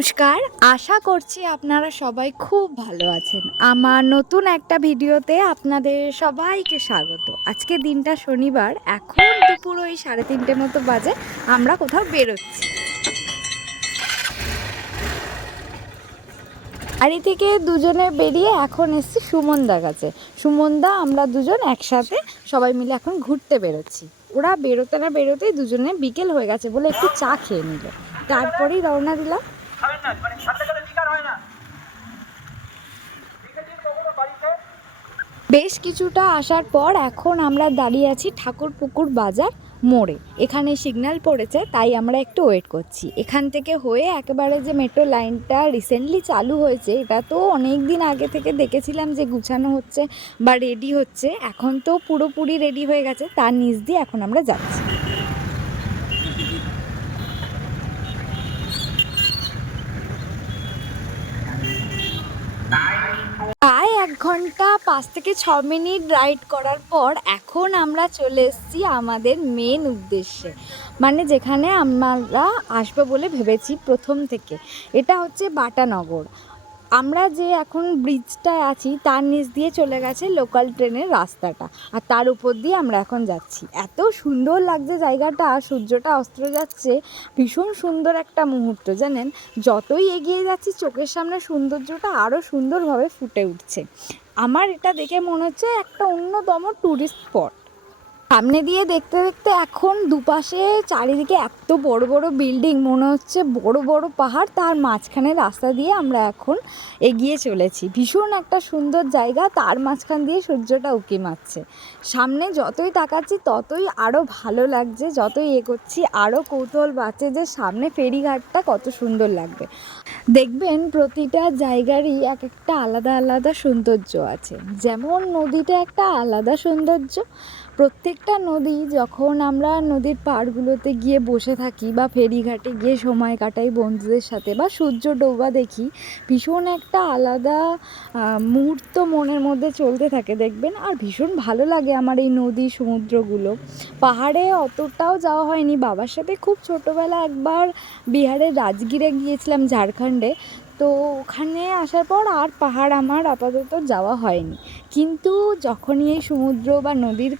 নমস্কার, আশা করছি আপনারা সবাই খুব ভালো আছেন। আমার নতুন একটা ভিডিওতে আপনাদের সবাইকে স্বাগত। আজকে দিনটা শনিবার, এখন দুপুর ওই 3:30 মতো বাজে। আমরা কোথাও বেরোচ্ছি। বাড়ি থেকে দুজনে বেরিয়ে এখন এসছি সুমনদার কাছে। সুমনদা আমরা দুজন একসাথে সবাই মিলে এখন ঘুরতে বেরোচ্ছি। ওরা বেরোতে না বেরোতেই দুজনে বিকেল হয়ে গেছে বলে একটু চা খেয়ে নিল, তারপরেই রওনা দিলাম। বেশ কিছুটা আসার পর এখন আমরা দাঁড়িয়ে আছি ঠাকুরপুকুর বাজার মোড়ে। এখানে সিগন্যাল পড়েছে, তাই আমরা একটু ওয়েট করছি। এখান থেকে হয়ে একেবারে যে মেট্রো লাইনটা রিসেন্টলি চালু হয়েছে, এটা তো অনেক দিন আগে থেকে দেখেছিলাম যে গুছানো হচ্ছে বা রেডি হচ্ছে। এখন তো পুরোপুরি রেডি হয়ে গেছে, তার নিচ দিয়ে এখন আমরা যাচ্ছি। প্রায় 1 ঘন্টা 5 থেকে 6 মিনিট রাইড করার পর এখন আমরা চলে এসেছি আমাদের মেন উদ্দেশ্যে, মানে যেখানে আমরা আসবো বলে ভেবেছি প্রথম থেকে। এটা হচ্ছে বাটানগর। আমরা যে এখন ব্রিজটায় আছি তার নিচ দিয়ে চলে গেছে লোকাল ট্রেনের রাস্তাটা, আর তার উপর দিয়ে আমরা এখন যাচ্ছি। এত সুন্দর লাগছে জায়গাটা, সূর্যটা অস্ত যাচ্ছে, ভীষণ সুন্দর একটা মুহূর্ত। জানেন, যতই এগিয়ে যাচ্ছি চোখের সামনে সৌন্দর্যটা আরও সুন্দরভাবে ফুটে উঠছে। আমার এটা দেখে মনে হচ্ছে একটা অন্যতম ট্যুরিস্ট স্পট। সামনে দিয়ে দেখতে দেখতে এখন দুপাশে চারিদিকে এত বড় বড় বিল্ডিং, মনে হচ্ছে বড় বড় পাহাড়, তার মাঝখানে রাস্তা দিয়ে আমরা এখন এগিয়ে চলেছি। ভীষণ একটা সুন্দর জায়গা, তার মাঝখান দিয়ে সূর্যটা উঁকি মারছে। সামনে যতই তাকাচ্ছি ততই আরও ভালো লাগছে, যতই এগোচ্ছি আরও কৌতূহল বাড়ছে যে সামনে ফেরিঘাটটা কত সুন্দর লাগবে। দেখবেন প্রতিটা জায়গারই এক একটা আলাদা আলাদা সৌন্দর্য আছে। যেমন নদীটা একটা আলাদা সৌন্দর্য। প্রত্যেকটা নদী, যখন আমরা নদীর পাড়গুলোতে গিয়ে বসে থাকি বা ফেরিঘাটে গিয়ে সময় কাটাই বন্ধুদের সাথে বা সূর্য ডোবা দেখি, ভীষণ একটা আলাদা মুহূর্ত মনের মধ্যে চলতে থাকে দেখবেন। আর ভীষণ ভালো লাগে আমার এই নদী সমুদ্রগুলো। পাহাড়ে অতটাও যাওয়া হয়নি, বাবার সাথে খুব ছোটোবেলা একবার বিহারের রাজগীরে গিয়েছিলাম, ঝাড়খণ্ডে। তো ওখানে আসার পর আর পাহাড় আমার আপাতত যাওয়া হয়নি। কিন্তু যখনই এই সমুদ্র বা নদীর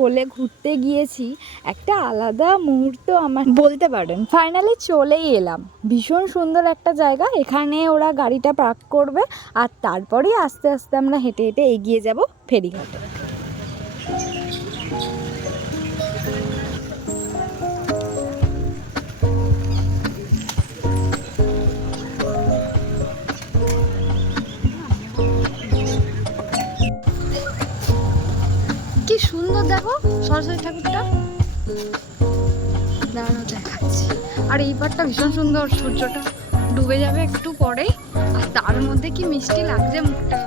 কোলে ঘুরতে গিয়েছি, একটা আলাদা মুহূর্ত আমার বলতে পারেন। ফাইনালি চলেই এলাম। ভীষণ সুন্দর একটা জায়গা। এখানে ওরা গাড়িটা পার্ক করবে, আর তারপরেই আস্তে আস্তে আমরা হেঁটে হেঁটে এগিয়ে যাব ফেরিঘাটে। কি সুন্দর দেখো সরস্বতী ঠাকুরটা, দাঁড়ানো দেখাচ্ছি। আর এই পারটা ভীষণ সুন্দর, সূর্যটা ডুবে যাবে একটু পরেই, আর তার মধ্যে কি মিষ্টি লাগছে মুখটা।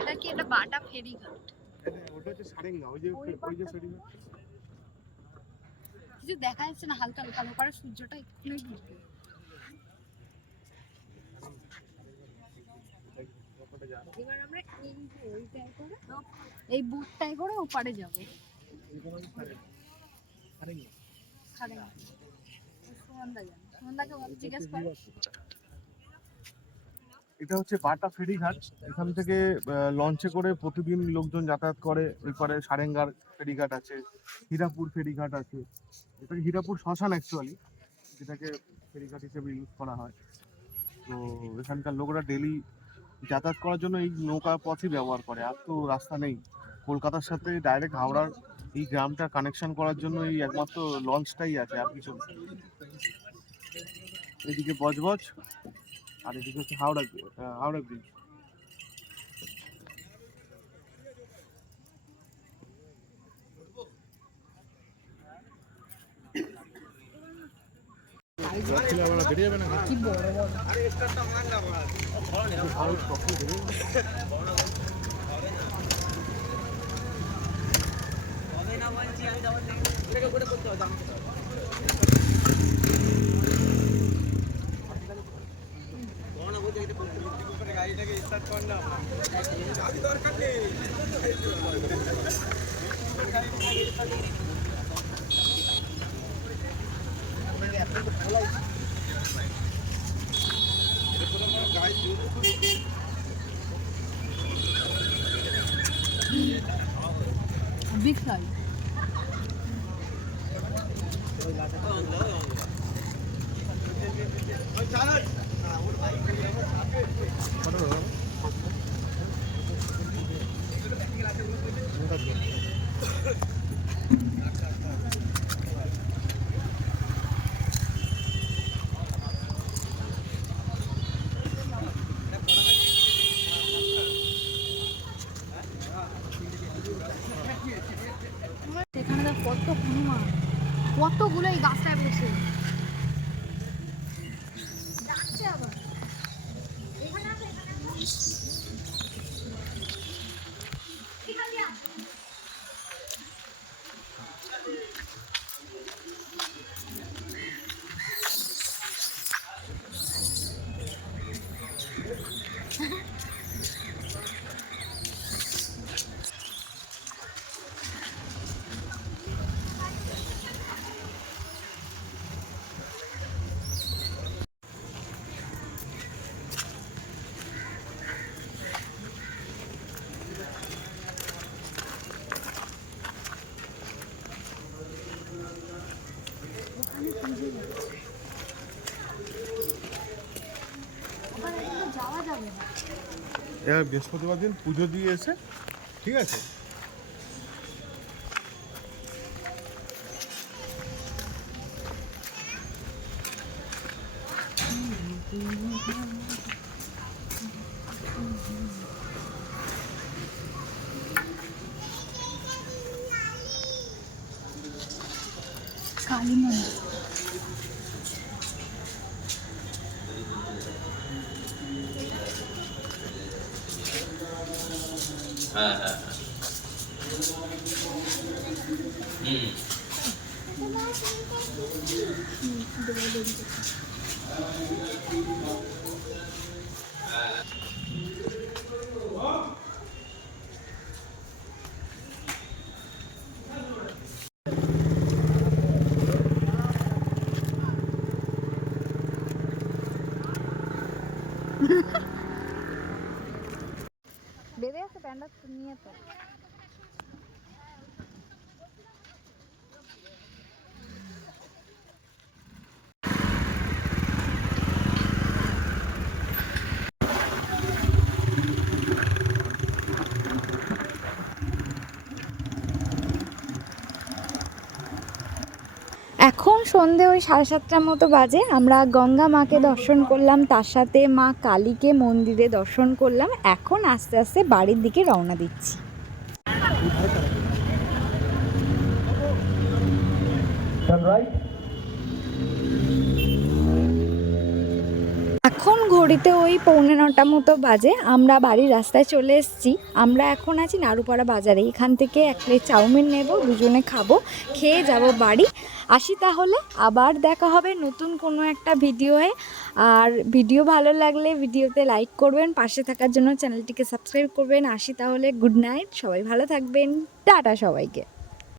এটা কি, এটা বাটা ফেরিঘাট? ওটা হচ্ছে সারেঙ্গা, ওই যে ফেরিঘাট। কিছু দেখা যাচ্ছে না, হালকা হালকা ওপারে সূর্যটা এক্ষুনি ঢুকবে। এবার আমরা এই বোটটাই করে ওপারে যাবো। এটা হচ্ছে বাটা ফেরিঘাট। এখান থেকে লঞ্চে করে প্রতিদিন লোকজন যাতায়াত করে। ওই পারে সারেঙ্গার ফেরিঘাট আছে, হীরাপুর ফেরিঘাট আছে। এটা হীরাপুর শ্মশান অ্যাকচুয়ালি, যেটাকে ফেরিঘাট হিসেবে ইউজ করা হয়। তো এখানকার লোকরা ডেলি যাতায়াত করার জন্য এই নৌকা পথই ব্যবহার করে। আর তো রাস্তা নেই। কলকাতার সাথে ডাইরেক্ট হাওড়ার এই গ্রামটা কানেকশন করার জন্য এই একমাত্র লঞ্চটাই আছে, আর কিছু নেই। এদিকে বজবজ, আর এদিকে হচ্ছে হাওড়া হাওড়া ব্রিজ। কি বড় বড় বিগ ফ্রাই। এখানে দেখ কত হনুমান, কতগুলো এই গাছটায় বসে ডাকছে আবার। এখানে আছে, এখানে আছে। যাওয়া যাবে না। এবার বৃহস্পতিবার দিন পুজো দিয়ে এসে, ঠিক আছে, কালী মন্দির। বেঁধে আছে প্যান্ডা নিয়ে তো। এখন সন্ধে ওই 7:30টার মতো বাজে। আমরা গঙ্গা মাকে দর্শন করলাম, তার সাথে মা কালীকে মন্দিরে দর্শন করলাম। এখন আস্তে আস্তে বাড়ির দিকে রওনা দিচ্ছি। এখন ঘড়িতে ওই 8:45 মতো বাজে। আমরা বাড়ির রাস্তায় চলে এসেছি। আমরা এখন আছি নাড়ুপাড়া বাজারে। এখান থেকে 1 প্লেট চাউমিন নেব, দুজনে খাবো, খেয়ে যাব বাড়ি। আসি তাহলে, আবার দেখা হবে নতুন কোনো একটা ভিডিওয়ে। আর ভিডিও ভালো লাগলে ভিডিওতে লাইক করবেন, পাশে থাকার জন্য চ্যানেলটিকে সাবস্ক্রাইব করবেন। আসি তাহলে, গুড নাইট, সবাই ভালো থাকবেন, টাটা সবাইকে।